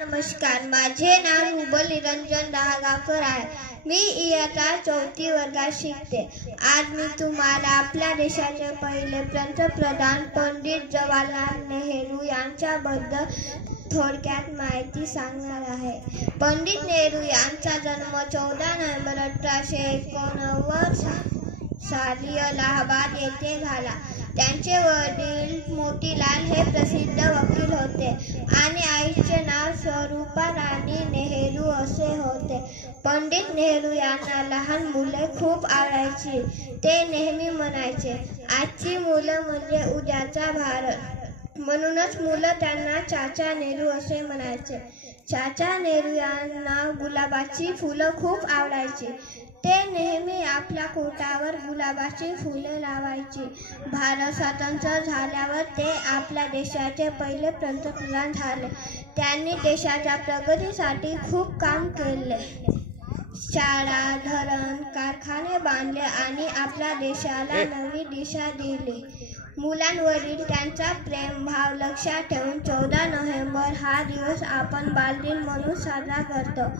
नमस्कार, माझे नाव रुबल निरंजन दहागावकर आहे. मी इयत्ता 4थी वर्गात शिकते. आज मी तुम्हाला आपल्या देशाचे पहिले पंतप्रधान पंडित जवाहरलाल नेहरू यांच्याबद्दल थोडक्यात माहिती सांगणार आहे. पंडित नेहरू यांचा जन्म 14 नोव्हेंबर 1889 साली अलाहाबाद येथे झाला. त्यांचे वडील मोतीलाल हे प्रसिद्ध वकील होते आणि आईचे नाव स्वरूपा राणी नेहरू असे होते. पंडित नेहरू यांना लहान मुले खूप आवडायची. ते नेहमी म्हणायचे, आजची मुलं म्हणजे उद्याचा भारत. म्हणूनच मुलं त्यांना चाचा नेहरू असे म्हणायचे. चाचा नेहरू यांना गुलाबाची फुलं खूप आवडायची. ते नेहमी आपल्या कोटावर गुलाबाची फुले लावायची. भारत स्वतंत्र झाल्यावर ते आपल्या देशाचे पहिले पंतप्रधान झाले. त्यांनी देशाच्या प्रगतीसाठी खूप काम केले. शाळा, धरण, कारखाने बांधले आणि आपल्या देशाला नवी दिशा दिली. मुलांवरील त्यांचा प्रेमभाव लक्षात ठेवून 14 नोव्हेंबर हा दिवस आपण बालदिन म्हणून साजरा करतो.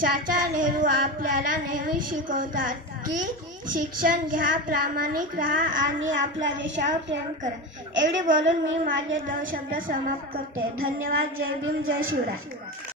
चाचा नेहरू आपल्याला नेहमी शिकवतात की शिक्षण घ्या, प्रामाणिक राहा आणि आपल्या देशावर प्रेम करा. एवढे बोलून मी माझे 2 शब्द समाप्त करते. धन्यवाद. जय भीम, जय शिवराय.